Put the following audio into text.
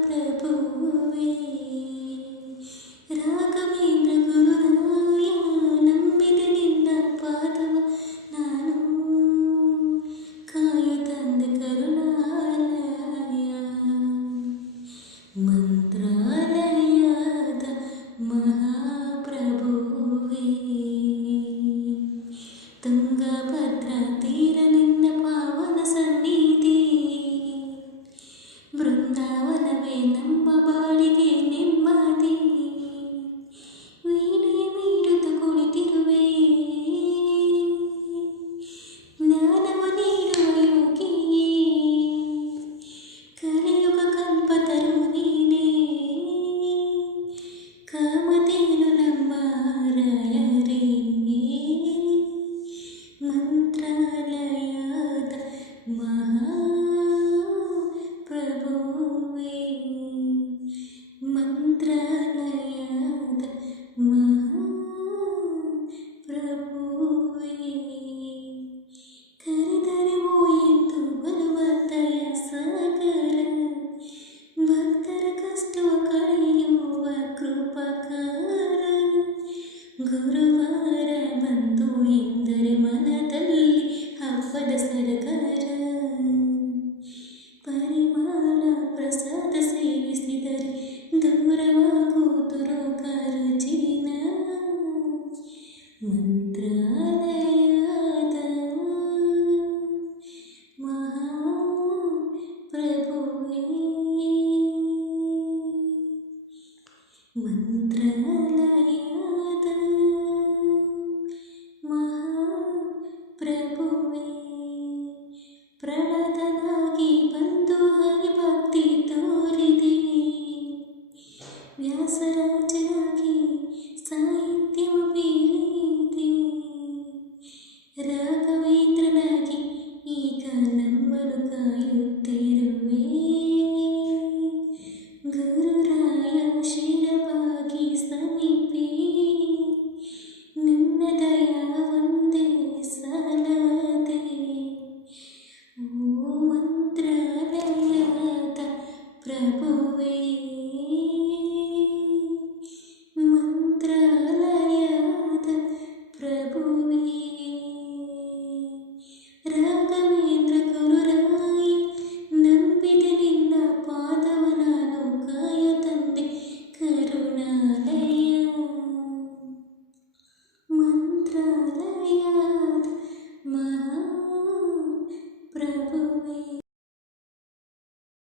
ಮಹಾಪ್ರಭುವೇ ರಾಘವೇಂದ್ರ ಗುರುರಾಯ ನಂಬಿದೆ ನಿನ್ನ ಪಾದವ ನಾನು ಕಾಯುತ್ತಂದ ಕರುಣಾಲಯ ಮಂತ್ರಾಲಯದ ಮಹಾಪ್ರಭುವೇ ತುಂಗಭದ್ರಾ ತೀರ ನಿನ್ನ ಪಾವನ ಸನ್ನಿಧಿ ಬೃಂದಾವನವೇ ನಮ್ಮ ಬಾಳಿಗೆ ನೆಮ್ಮದಿ ವೀಣೆ ಮೀರುತ್ತ ಕುಳಿತಿರುವೆ ಜ್ಞಾನವ ನೀಡುವ ಯೋಗಿಯೇ ಕಲಿಯುಗ ಕಲ್ಪತರು ನೀನೇ ಕಾಮಧೇನು ನಮ್ಮ ರಾಯರೇ ಮಂತ್ರಾಲಯದ ಮಹಾಪ್ರಭುವೇ ಮಂತ್ರಾಲಯದ ಮಹಾಪ್ರಭುವೇ ಕರೆದರೆ ಓ ಎಂದು ಬರುವ ದಯ ಸಾಗರ ಭಕ್ತರ ಕಷ್ಟವ ಕಳೆಯುವ ಕೃಪಕಾರ ಗುರುವಾರ ಬಂತು ಎಂದರೆ ಮನದಲ್ಲಿ ಹಬ್ಬದ ಸಡಗರ ಪರಿಮಳ ಪ್ರಸಾದ ಸೇವಿಸಿದರೆ ದೂರವಾಗುವುದು ರೋಗ ರುಜಿನ ಮಂತ್ರಾಲಯದ ಮಹಾಪ್ರಭುವೇ ಮಂತ್ರಾಲಯದ ಮಹಾಪ್ರಭುವೇ ಪ್ರಹ್ಲಾದನಾಗಿ ಬಂದು ಹರಿಭಕ್ತಿ ತೋರಿದೆ ವ್ಯಾಸರಾಜನಾಗಿ ಸಾಹಿತ್ಯವ ಬೀರಿದೆ ರಾಘವೇಂದ್ರನಾಗಿ ಈಗ ನಮ್ಮನ್ನು ಕಾಯುತ್ತಿರುವೆ